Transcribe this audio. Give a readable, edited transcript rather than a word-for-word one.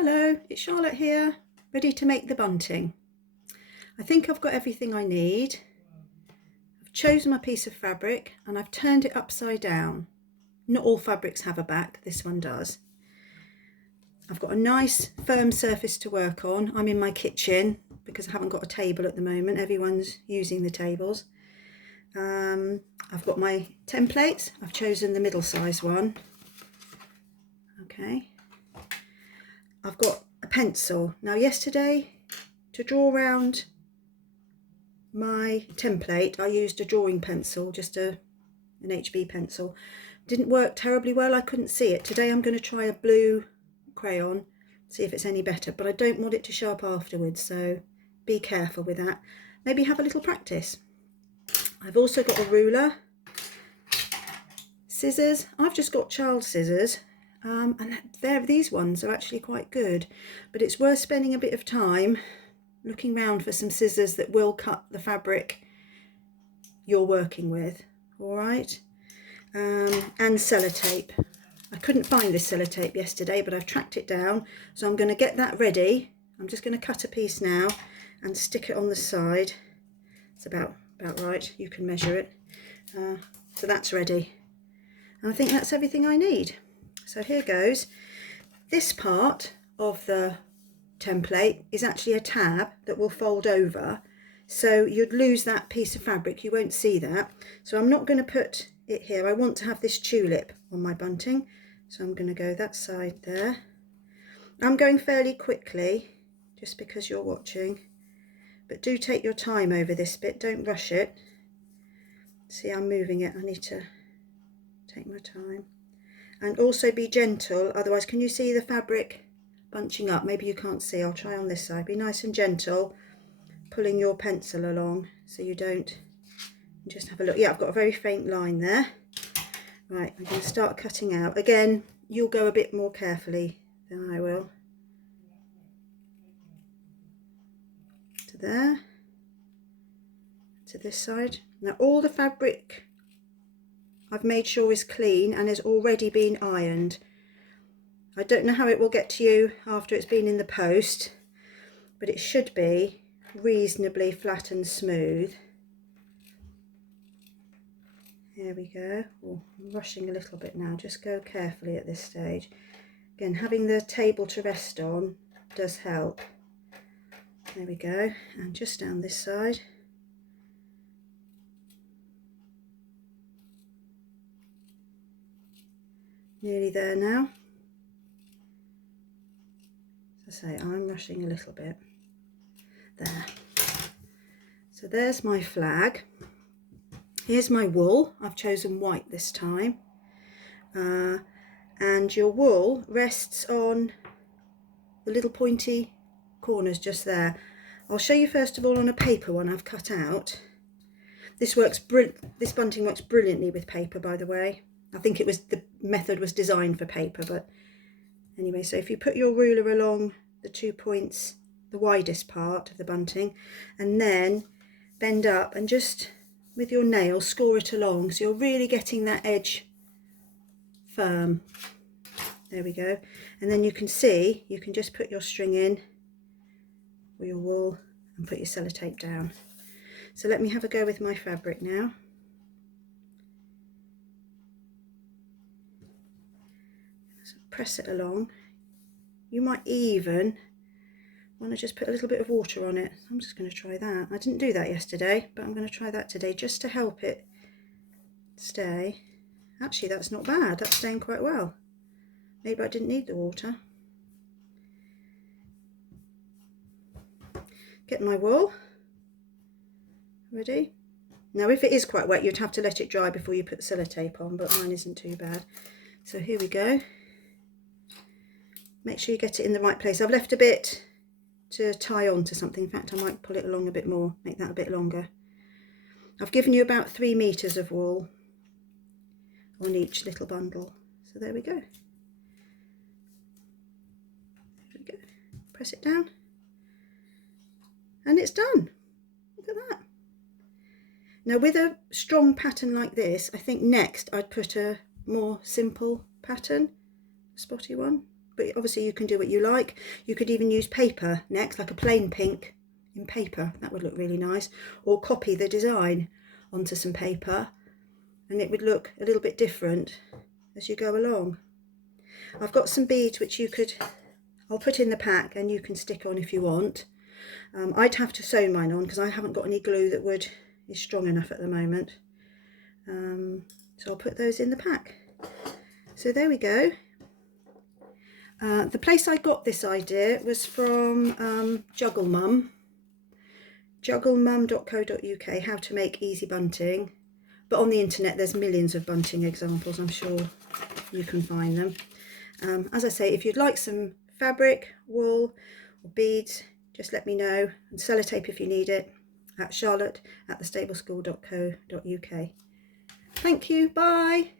Hello, it's Charlotte here, ready to make the bunting. I think I've got everything I need. I've chosen my piece of fabric and I've turned it upside down. Not all fabrics have a back, this one does. I've got a nice firm surface to work on. I'm in my kitchen because I haven't got a table at the moment. Everyone's using the tables. I've got my templates. I've chosen the middle size one. Okay. I've got a pencil. Now yesterday, to draw around my template, I used a drawing pencil, just an HB pencil. Didn't work terribly well, I couldn't see it. Today I'm going to try a blue crayon, see if it's any better, but I don't want it to show up afterwards, so be careful with that. Maybe have a little practice. I've also got a ruler, scissors. I've just got child scissors. And these ones are actually quite good, but it's worth spending a bit of time looking around for some scissors that will cut the fabric you're working with. All right, and sellotape. I couldn't find this sellotape yesterday, but I've tracked it down, so I'm going to get that ready. I'm just going to cut a piece now and stick it on the side. It's about right, you can measure it. So that's ready, and I think that's everything I need. So here goes. This part of the template is actually a tab that will fold over, so you'd lose that piece of fabric, you won't see that. So I'm not going to put it here. I want to have this tulip on my bunting, so I'm going to go that side there. I'm going fairly quickly just because you're watching, but do take your time over this bit, don't rush it. See, I'm moving it, I need to take my time. And also be gentle, otherwise can you see the fabric bunching up? Maybe you can't see, I'll try on this side. Be nice and gentle, pulling your pencil along so you don't, just have a look. Yeah, I've got a very faint line there. Right, I'm going to start cutting out. Again, you'll go a bit more carefully than I will. To there, to this side. Now all the fabric I've made sure is clean and has already been ironed. I don't know how it will get to you after it's been in the post, but it should be reasonably flat and smooth. There we go. Oh, I'm rushing a little bit now, just go carefully at this stage. Again, having the table to rest on does help. There we go, and just down this side. Nearly there now. As I say, I'm rushing a little bit. There. So there's my flag. Here's my wool. I've chosen white this time. And your wool rests on the little pointy corners just there. I'll show you first of all on a paper one I've cut out. This bunting works brilliantly with paper, by the way. I think the method was designed for paper, but anyway, so if you put your ruler along the 2 points, the widest part of the bunting, and then bend up and just with your nail score it along, so you're really getting that edge firm. There we go. And then you can see, you can just put your string in or your wool and put your sellotape down. So let me have a go with my fabric now. So press it along. You might even want to just put a little bit of water on it. I'm just going to try that. I didn't do that yesterday, but I'm going to try that today just to help it stay. Actually, that's not bad. That's staying quite well. Maybe I didn't need the water. Get my wool ready. Now if it is quite wet, you'd have to let it dry before you put the sellotape on, but mine isn't too bad. So here we go. Make sure you get it in the right place. I've left a bit to tie on to something. In fact, I might pull it along a bit more, make that a bit longer. I've given you about 3 meters of wool on each little bundle. So there we go. There we go. Press it down. And it's done. Look at that. Now with a strong pattern like this, I think next I'd put a more simple pattern, a spotty one, but obviously you can do what you like. You could even use paper next, like a plain pink in paper. That would look really nice. Or copy the design onto some paper and it would look a little bit different as you go along. I've got some beads which I'll put in the pack and you can stick on if you want. I'd have to sew mine on because I haven't got any glue that is strong enough at the moment. So I'll put those in the pack. So there we go. The place I got this idea was from Juggle Mum, jugglemum.co.uk, how to make easy bunting. But on the internet there's millions of bunting examples, I'm sure you can find them. As I say, if you'd like some fabric, wool or beads, just let me know, and sellotape if you need it, at charlotte@thestableschool.co.uk. Thank you, bye.